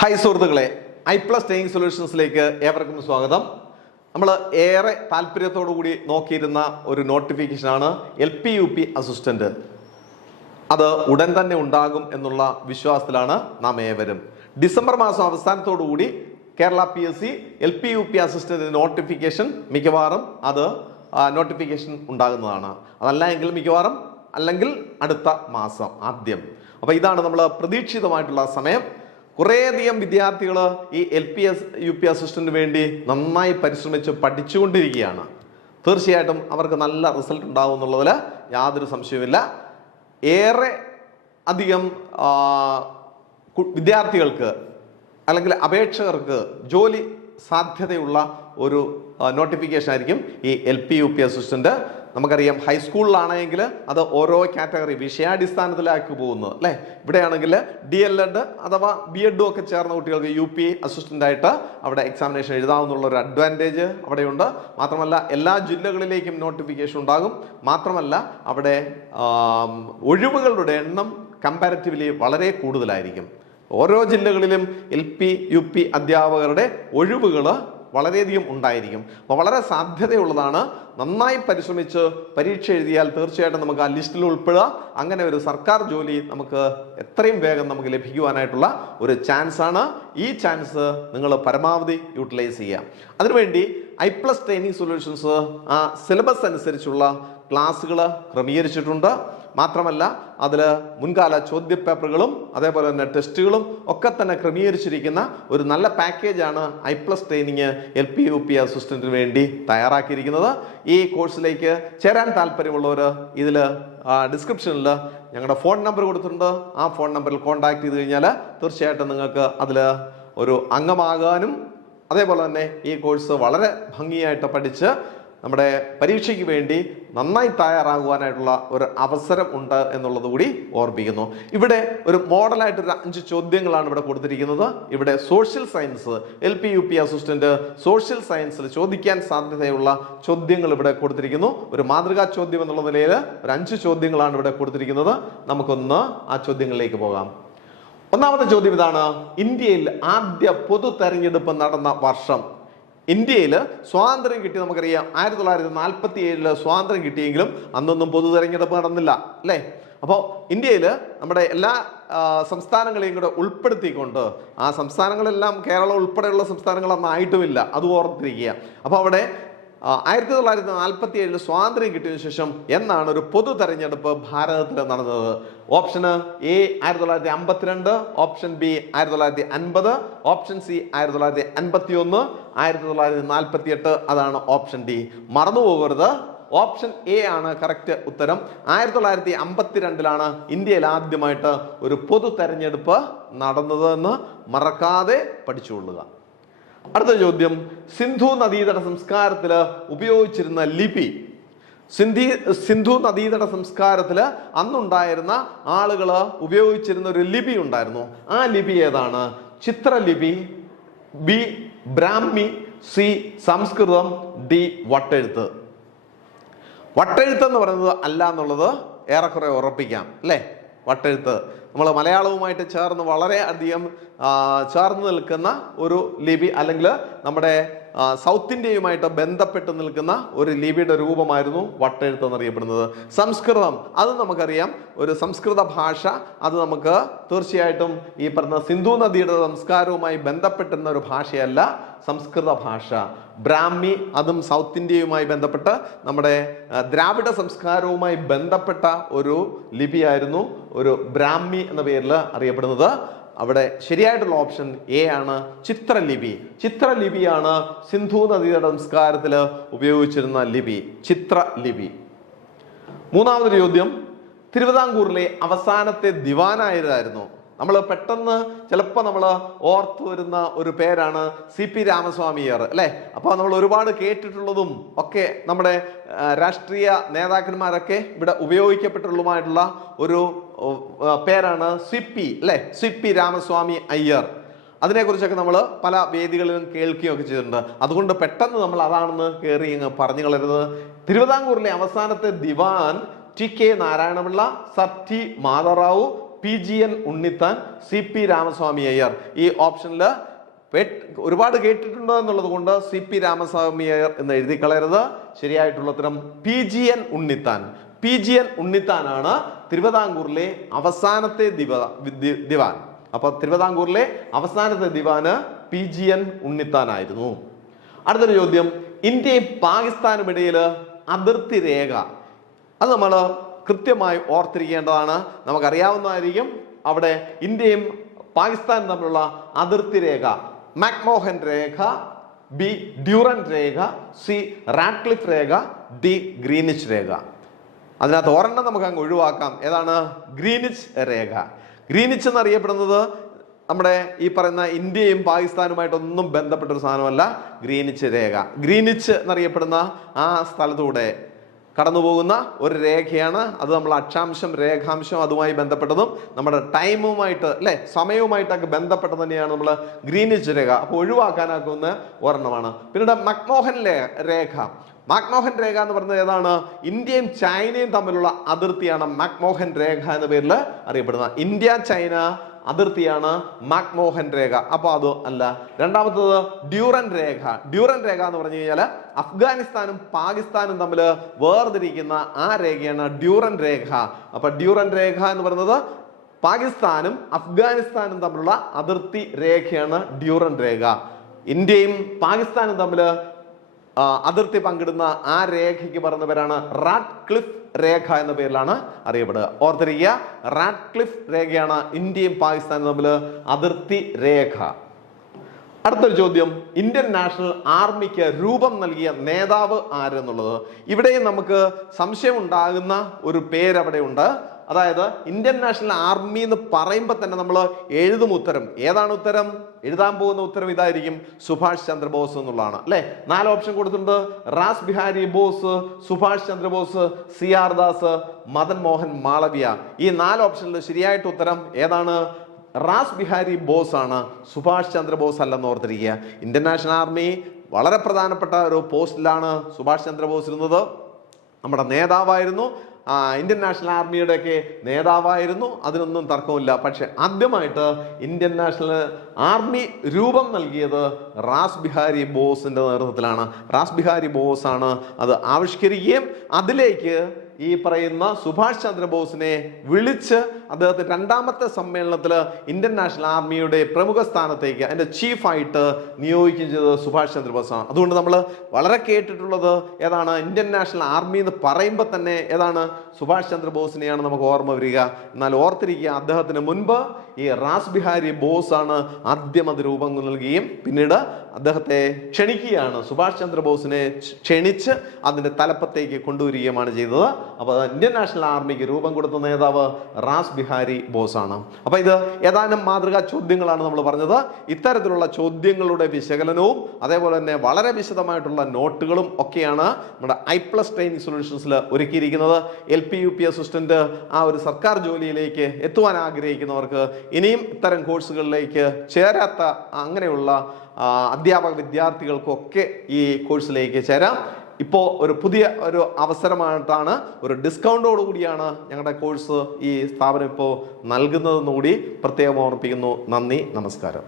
Hi സുഹൃത്തുക്കളെ, EyePlus training സൊല്യൂഷൻസിലേക്ക് ഏവർക്കും സ്വാഗതം. നമ്മൾ ഏറെ താല്പര്യത്തോടു കൂടി നോക്കിയിരുന്ന ഒരു നോട്ടിഫിക്കേഷനാണ് LP-UP അസിസ്റ്റന്റ്. അത് ഉടൻ തന്നെ ഉണ്ടാകും എന്നുള്ള വിശ്വാസത്തിലാണ് നാം ഏവരും. ഡിസംബർ മാസം അവസാനത്തോടു കൂടി Kerala PSC LP-UP assistant notification മിക്കവാറും നോട്ടിഫിക്കേഷൻ ഉണ്ടാകുന്നതാണ്. അതല്ല എങ്കിൽ മിക്കവാറും അല്ലെങ്കിൽ അടുത്ത മാസം ആദ്യം. അപ്പോൾ ഇതാണ് നമ്മൾ പ്രതീക്ഷിതമായിട്ടുള്ള സമയം. കുറേയധികം വിദ്യാർത്ഥികൾ ഈ LP-UP അസിസ്റ്റന്റിന് വേണ്ടി നന്നായി പരിശ്രമിച്ച് പഠിച്ചുകൊണ്ടിരിക്കുകയാണ്. തീർച്ചയായിട്ടും അവർക്ക് നല്ല റിസൾട്ട് ഉണ്ടാവും എന്നുള്ളതിൽ യാതൊരു സംശയവുമില്ല. ഏറെ അധികം വിദ്യാർത്ഥികൾക്ക് അല്ലെങ്കിൽ അപേക്ഷകർക്ക് ജോലി സാധ്യതയുള്ള ഒരു നോട്ടിഫിക്കേഷൻ ആയിരിക്കും ഈ LP-UP അസിസ്റ്റന്റ്. നമുക്കറിയാം, ഹൈസ്കൂളിലാണെങ്കിൽ അത് ഓരോ കാറ്റഗറി വിഷയാടിസ്ഥാനത്തിലാക്കി പോകുന്നത് അല്ലേ. ഇവിടെയാണെങ്കിൽ DLED അഥവാ BEd ഒക്കെ ചേർന്ന കുട്ടികൾക്ക് UP അസിസ്റ്റൻ്റായിട്ട് അവിടെ എക്സാമിനേഷൻ എഴുതാവുന്നുള്ള ഒരു അഡ്വാൻറ്റേജ് അവിടെയുണ്ട്. മാത്രമല്ല എല്ലാ ജില്ലകളിലേക്കും നോട്ടിഫിക്കേഷൻ ഉണ്ടാകും. മാത്രമല്ല അവിടെ ഒഴിവുകളുടെ എണ്ണം കമ്പാരിറ്റീവ്ലി വളരെ കൂടുതലായിരിക്കും. ഓരോ ജില്ലകളിലും LP-UP അധ്യാപകരുടെ ഒഴിവുകൾ വളരെയധികം ഉണ്ടായിരിക്കും. അപ്പോൾ വളരെ സാധ്യതയുള്ളതാണ്. നന്നായി പരിശ്രമിച്ച് പരീക്ഷ എഴുതിയാൽ തീർച്ചയായിട്ടും നമുക്ക് ആ ലിസ്റ്റിൽ ഉൾപ്പെടുക. അങ്ങനെ ഒരു സർക്കാർ ജോലി നമുക്ക് എത്രയും വേഗം നമുക്ക് ലഭിക്കുവാനായിട്ടുള്ള ഒരു ചാൻസാണ്. ഈ ചാൻസ് നിങ്ങൾ പരമാവധി യൂട്ടിലൈസ് ചെയ്യുക. അതിനുവേണ്ടി ഐപ്ലസ് ട്രെയിനിങ് സൊല്യൂഷൻസ് ആ സിലബസ് അനുസരിച്ചുള്ള ക്ലാസ്സുകൾ ക്രമീകരിച്ചിട്ടുണ്ട്. മാത്രമല്ല അതിൽ മുൻകാല ചോദ്യപേപ്പറുകളും അതേപോലെ തന്നെ ടെസ്റ്റുകളും ഒക്കെ തന്നെ ക്രമീകരിച്ചിരിക്കുന്ന ഒരു നല്ല പാക്കേജാണ് ഐപ്ലസ് ട്രെയിനിങ് LP-UP അസിസ്റ്റന്റിന് വേണ്ടി തയ്യാറാക്കിയിരിക്കുന്നത്. ഈ കോഴ്സിലേക്ക് ചേരാൻ താല്പര്യമുള്ളവർ ഇതിൽ ഡിസ്ക്രിപ്ഷനിൽ ഞങ്ങളുടെ ഫോൺ നമ്പർ കൊടുത്തിട്ടുണ്ട്. ആ ഫോൺ നമ്പറിൽ കോൺടാക്ട് ചെയ്ത് കഴിഞ്ഞാൽ തീർച്ചയായിട്ടും നിങ്ങൾക്ക് അതിൽ ഒരു അംഗമാകാനും അതേപോലെ തന്നെ ഈ കോഴ്സ് വളരെ ഭംഗിയായിട്ട് പഠിച്ച് നമ്മുടെ പരീക്ഷയ്ക്ക് വേണ്ടി നന്നായി തയ്യാറാകുവാനായിട്ടുള്ള ഒരു അവസരം ഉണ്ട് എന്നുള്ളത് കൂടി ഓർമ്മിപ്പിക്കുന്നു. ഇവിടെ ഒരു മോഡലായിട്ടൊരു 5 ചോദ്യങ്ങളാണ് ഇവിടെ കൊടുത്തിരിക്കുന്നത്. ഇവിടെ social science LP-UP assistant social സയൻസിൽ ചോദിക്കാൻ സാധ്യതയുള്ള ചോദ്യങ്ങൾ ഇവിടെ കൊടുത്തിരിക്കുന്നു. ഒരു മാതൃകാ ചോദ്യം എന്നുള്ള നിലയിൽ ഒരു 5 ചോദ്യങ്ങളാണ് ഇവിടെ കൊടുത്തിരിക്കുന്നത്. നമുക്കൊന്ന് ആ ചോദ്യങ്ങളിലേക്ക് പോകാം. ഒന്നാമത്തെ ചോദ്യം ഇതാണ്: ഇന്ത്യയിൽ ആദ്യ പൊതു തെരഞ്ഞെടുപ്പ് നടന്ന വർഷം. ഇന്ത്യയിൽ സ്വാതന്ത്ര്യം കിട്ടി, നമുക്കറിയാം 1947 സ്വാതന്ത്ര്യം കിട്ടിയെങ്കിലും അന്നൊന്നും പൊതു തെരഞ്ഞെടുപ്പ് നടന്നില്ല അല്ലേ. അപ്പോൾ ഇന്ത്യയിൽ നമ്മുടെ എല്ലാ സംസ്ഥാനങ്ങളെയും കൂടെ ഉൾപ്പെടുത്തിക്കൊണ്ട്, ആ സംസ്ഥാനങ്ങളെല്ലാം കേരളം ഉൾപ്പെടെയുള്ള സംസ്ഥാനങ്ങൾ അന്ന് ആയിട്ടുമില്ല, അത് ഓർത്തിരിക്കുക. അപ്പോൾ അവിടെ 1947 സ്വാതന്ത്ര്യം കിട്ടിയതിനു ശേഷം എന്നാണ് ഒരു പൊതു തെരഞ്ഞെടുപ്പ് ഭാരതത്തിൽ നടന്നത്? Option A 1952, option B 1950, option C 1951, 1948. അതാണ് ഓപ്ഷൻ D. മറന്നു പോകരുത്, ഓപ്ഷൻ A ആണ് കറക്റ്റ് ഉത്തരം. 1952 ഇന്ത്യയിൽ ആദ്യമായിട്ട് ഒരു പൊതു തെരഞ്ഞെടുപ്പ് നടന്നത് എന്ന് മറക്കാതെ പഠിച്ചുകൊള്ളുക. അടുത്ത ചോദ്യം: സിന്ധു നദീതട സംസ്കാരത്തിൽ ഉപയോഗിച്ചിരുന്ന ലിപി. സിന്ധു നദീതട സംസ്കാരത്തിൽ അന്നുണ്ടായിരുന്ന ആളുകൾ ഉപയോഗിച്ചിരുന്ന ഒരു ലിപി ഉണ്ടായിരുന്നു. ആ ലിപി ഏതാണ്? ചിത്രലിപി, B ബ്രാഹ്മി, C സംസ്കൃതം, D വട്ടെഴുത്ത്. വട്ടെഴുത്ത് എന്ന് പറയുന്നത് അല്ല എന്നുള്ളത് ഏറെക്കുറെ ഉറപ്പിക്കാം അല്ലേ. വട്ടെഴുത്ത് നമ്മൾ മലയാളവുമായിട്ട് ചേർന്ന് വളരെ അധികം ചേർന്ന് നിൽക്കുന്ന ഒരു ലിപി, അല്ലെങ്കിൽ നമ്മുടെ സൗത്ത് ഇന്ത്യയുമായിട്ട് ബന്ധപ്പെട്ട് നിൽക്കുന്ന ഒരു ലിപിയുടെ രൂപമായിരുന്നു വട്ടെഴുത്ത് എന്നറിയപ്പെടുന്നത്. സംസ്കൃതം, അത് നമുക്കറിയാം, ഒരു സംസ്കൃത ഭാഷ. അത് നമുക്ക് തീർച്ചയായിട്ടും ഈ പറഞ്ഞ സിന്ധു നദിയുടെ സംസ്കാരവുമായി ബന്ധപ്പെട്ടുന്ന ഒരു ഭാഷയല്ല സംസ്കൃത ഭാഷ. ബ്രാഹ്മി, അതും സൗത്ത് ഇന്ത്യയുമായി ബന്ധപ്പെട്ട് നമ്മുടെ ദ്രാവിഡ സംസ്കാരവുമായി ബന്ധപ്പെട്ട ഒരു ലിപിയായിരുന്നു ഒരു ബ്രാഹ്മി എന്ന പേരിൽ അറിയപ്പെടുന്നത്. അവിടെ ശരിയായിട്ടുള്ള ഓപ്ഷൻ A ആണ്, ചിത്രലിപി. ചിത്രലിപിയാണ് സിന്ധു നദിയുടെ സംസ്കാരത്തിൽ ഉപയോഗിച്ചിരുന്ന ലിപി, ചിത്രലിപി. മൂന്നാമതൊരു ചോദ്യം: തിരുവിതാംകൂറിലെ അവസാനത്തെ ദിവാനായതായിരുന്നു. നമ്മൾ പെട്ടെന്ന് ചിലപ്പോൾ നമ്മൾ ഓർത്തു വരുന്ന ഒരു പേരാണ് CP രാമസ്വാമിയർ അല്ലേ. അപ്പോൾ നമ്മൾ ഒരുപാട് കേട്ടിട്ടുള്ളതും ഒക്കെ നമ്മുടെ രാഷ്ട്രീയ നേതാക്കന്മാരൊക്കെ ഇവിടെ ഉപയോഗിക്കപ്പെട്ടുള്ളതുമായിട്ടുള്ള ഒരു പേരാണ് CP അല്ലേ, CP രാമസ്വാമി അയ്യർ. അതിനെക്കുറിച്ചൊക്കെ നമ്മൾ പല വേദികളിലും കേൾക്കുകയൊക്കെ ചെയ്തിട്ടുണ്ട്. അതുകൊണ്ട് പെട്ടെന്ന് നമ്മൾ അതാണെന്ന് കയറി പറഞ്ഞു കളരുത്. തിരുവിതാംകൂറിലെ അവസാനത്തെ ദിവാൻ TK Narayana Pillai, sir T Madhav Rao, PGN Unnithan, CP Ramaswamy Iyer. ഈ ഓപ്ഷനിൽ ഒരുപാട് കേട്ടിട്ടുണ്ടോ എന്നുള്ളത് കൊണ്ട് CP രാമസ്വാമി അയ്യർ എന്ന് എഴുതി കളയരുത്. ശരിയായിട്ടുള്ള ഉത്തരം PGN ഉണ്ണിത്താൻ. PGN ഉണ്ണിത്താനാണ് തിരുവിതാംകൂറിലെ അവസാനത്തെ ദിവാൻ. അപ്പൊ തിരുവിതാംകൂറിലെ അവസാനത്തെ ദിവാന് PGN ഉണ്ണിത്താനായിരുന്നു. അടുത്തൊരു ചോദ്യം, ഇന്ത്യയും പാകിസ്ഥാനും ഇടയിൽ അതിർത്തി രേഖ, അത് നമ്മൾ കൃത്യമായി ഓർത്തിരിക്കേണ്ടതാണ്. നമുക്കറിയാവുന്നതായിരിക്കും, അവിടെ ഇന്ത്യയും പാകിസ്ഥാനും തമ്മിലുള്ള അതിർത്തി രേഖ മക്മോഹൻ രേഖ, B ഡ്യൂറന്റ് രേഖ, C റാഡ്ക്ലിഫ് രേഖ, D ഗ്രീനിച്ച് രേഖ. അതിനകത്ത് ഒരെണ്ണം നമുക്ക് അങ്ങ് ഒഴിവാക്കാം. ഏതാണ്? ഗ്രീനിച്ച് രേഖ. ഗ്രീനിച്ച് എന്നറിയപ്പെടുന്നത് നമ്മുടെ ഈ പറയുന്ന ഇന്ത്യയും പാകിസ്ഥാനുമായിട്ടൊന്നും ബന്ധപ്പെട്ട ഒരു സാധനമല്ല ഗ്രീനിച്ച് രേഖ. ഗ്രീനിച്ച് എന്നറിയപ്പെടുന്ന ആ സ്ഥലത്തൂടെ കടന്നു പോകുന്ന ഒരു രേഖയാണ്. അത് നമ്മൾ അക്ഷാംശം, രേഖാംശം അതുമായി ബന്ധപ്പെട്ടതും നമ്മുടെ ടൈമുമായിട്ട് അല്ലെ സമയവുമായിട്ടൊക്കെ ബന്ധപ്പെട്ടത് തന്നെയാണ് നമ്മൾ ഗ്രീനിച്ച് രേഖ. അപ്പോൾ ഒഴിവാക്കാനാക്കുന്ന ഒരെണ്ണമാണ്. പിന്നീട് മക്മോഹൻ രേഖ. മക്മോഹൻ രേഖ എന്ന് പറയുന്നത് ഏതാണ്? ഇന്ത്യയും ചൈനയും തമ്മിലുള്ള അതിർത്തിയാണ് മക്മോഹൻ രേഖ എന്ന പേരിൽ അറിയപ്പെടുന്നത്. ഇന്ത്യ ചൈന അതിർത്തിയാണ് മക്മോഹൻ രേഖ. അപ്പൊ അത് അല്ല. രണ്ടാമത്തത് ഡ്യൂറന്റ് രേഖ. ഡ്യൂറന്റ് രേഖ എന്ന് പറഞ്ഞു കഴിഞ്ഞാൽ അഫ്ഗാനിസ്ഥാനും പാകിസ്ഥാനും തമ്മിൽ വേർതിരിക്കുന്ന ആ രേഖയാണ് ഡ്യൂറന്റ് രേഖ. അപ്പൊ ഡ്യൂറന്റ് രേഖ എന്ന് പറയുന്നത് പാകിസ്ഥാനും അഫ്ഗാനിസ്ഥാനും തമ്മിലുള്ള അതിർത്തി രേഖയാണ് ഡ്യൂറന്റ് രേഖ. ഇന്ത്യയും പാകിസ്ഥാനും തമ്മിൽ അതിർത്തി പങ്കിടുന്ന ആ രേഖയ്ക്ക് പറയുന്ന പേരാണ് റാഡ്ക്ലിഫ് രേഖ എന്ന പേരിലാണ് അറിയപ്പെടുക. ഓർത്തിരിക്കുക, റാഡ്ക്ലിഫ് രേഖയാണ് ഇന്ത്യയും പാകിസ്ഥാനും തമ്മിൽ അതിർത്തി രേഖ. അടുത്തൊരു ചോദ്യം, ഇന്ത്യൻ നാഷണൽ ആർമിക്ക് രൂപം നൽകിയ നേതാവ് ആരെന്നുള്ളത്. ഇവിടെയും നമുക്ക് സംശയം ഉണ്ടാകുന്ന ഒരു പേരവിടെ ഉണ്ട്. അതായത് ഇന്ത്യൻ നാഷണൽ ആർമി എന്ന് പറയുമ്പോൾ തന്നെ നമ്മൾ എഴുതും ഉത്തരം. ഏതാണ് ഉത്തരം? എഴുതാൻ പോകുന്ന ഉത്തരം ഇതായിരിക്കും, സുഭാഷ് ചന്ദ്രബോസ് എന്നുള്ളതാണ് അല്ലെ. 4 ഓപ്ഷൻ കൊടുത്തിട്ടുണ്ട്. Ras Bihari boss, Subhash Chandrabose, CR Das, Madan Mohan Malviya. ഈ 4 ഓപ്ഷനിൽ ശരിയായിട്ട് ഉത്തരം ഏതാണ്? റാസ് ബിഹാരി ബോസ് ആണ്, സുഭാഷ് ചന്ദ്രബോസ് അല്ലെന്ന് ഓർത്തിരിക്കുക. ഇന്ത്യൻ നാഷണൽ ആർമി വളരെ പ്രധാനപ്പെട്ട ഒരു പോസ്റ്റിലാണ് സുഭാഷ് ചന്ദ്രബോസ് ഇരുന്നത്. നമ്മുടെ നേതാവായിരുന്നു, ഇന്ത്യൻ നാഷണൽ ആർമിയുടെയൊക്കെ നേതാവായിരുന്നു, അതിനൊന്നും തർക്കമില്ല. പക്ഷെ ആദ്യമായിട്ട് ഇന്ത്യൻ നാഷണൽ ആർമി രൂപം നൽകിയത് റാസ് ബിഹാരി ബോസിന്റെ നേതൃത്വത്തിലാണ്. റാസ് ബിഹാരി ബോസ് ആണ് അത് ആവിഷ്കരിക്കുകയും അതിലേക്ക് ഈ പറയുന്ന സുഭാഷ് ചന്ദ്രബോസിനെ വിളിച്ച് അദ്ദേഹത്തിന്റെ 2ാമത്തെ സമ്മേളനത്തിൽ ഇന്ത്യൻ നാഷണൽ ആർമിയുടെ പ്രമുഖ സ്ഥാനത്തേക്ക് അതിന്റെ ചീഫായിട്ട് നിയോഗിക്കുകയും ചെയ്തത് സുഭാഷ് ചന്ദ്രബോസാണ്. അതുകൊണ്ട് നമ്മൾ വളരെ കേട്ടിട്ടുള്ളത് ഏതാണ്? ഇന്ത്യൻ നാഷണൽ ആർമി എന്ന് പറയുമ്പോൾ തന്നെ ഏതാണ്? സുഭാഷ് ചന്ദ്രബോസിനെയാണ് നമുക്ക് ഓർമ്മ വരിക. എന്നാൽ ഓർത്തിരിക്കുക, അദ്ദേഹത്തിന് മുൻപ് ഈ റാസ് ബിഹാരി ബോസ് ആണ് ആദ്യം അത് രൂപം നൽകുകയും പിന്നീട് അദ്ദേഹത്തെ ക്ഷണിക്കുകയാണ്, സുഭാഷ് ചന്ദ്രബോസിനെ ക്ഷണിച്ച് അതിന്റെ തലപ്പത്തേക്ക് കൊണ്ടുവരികയുമാണ് ചെയ്തത്. അപ്പോൾ ഇന്ത്യൻ നാഷണൽ ആർമിക്ക് രൂപം കൊടുത്ത നേതാവ് റാസ് ബിഹാരി ബോസ് ആണ്. അപ്പൊ ഇത് ഏതാനും മാതൃകാ ചോദ്യങ്ങളാണ് നമ്മൾ പറഞ്ഞത്. ഇത്തരത്തിലുള്ള ചോദ്യങ്ങളുടെ വിശകലനവും അതേപോലെ തന്നെ വളരെ വിശദമായിട്ടുള്ള നോട്ടുകളും ഒക്കെയാണ് നമ്മുടെ I+ ട്രെയിനിങ് സൊല്യൂഷൻസിൽ ഒരുക്കിയിരിക്കുന്നത്. LP UP അസിസ്റ്റന്റ് ആ ഒരു സർക്കാർ ജോലിയിലേക്ക് എത്തുവാൻ ആഗ്രഹിക്കുന്നവർക്ക്, ഇനിയും ഇത്തരം കോഴ്സുകളിലേക്ക് ചേരാത്ത അങ്ങനെയുള്ള അധ്യാപക വിദ്യാർത്ഥികൾക്കൊക്കെ ഈ കോഴ്സിലേക്ക് ചേരാം. ഇപ്പോൾ ഒരു പുതിയ ഒരു അവസരമായിട്ടാണ്, ഒരു ഡിസ്കൗണ്ടോട് കൂടിയാണ് ഞങ്ങളുടെ കോഴ്സ് ഈ സ്ഥാപനം ഇപ്പോൾ നൽകുന്നതെന്ന് കൂടി പ്രത്യേകം ഓർമ്മിപ്പിക്കുന്നു. നന്ദി, നമസ്കാരം.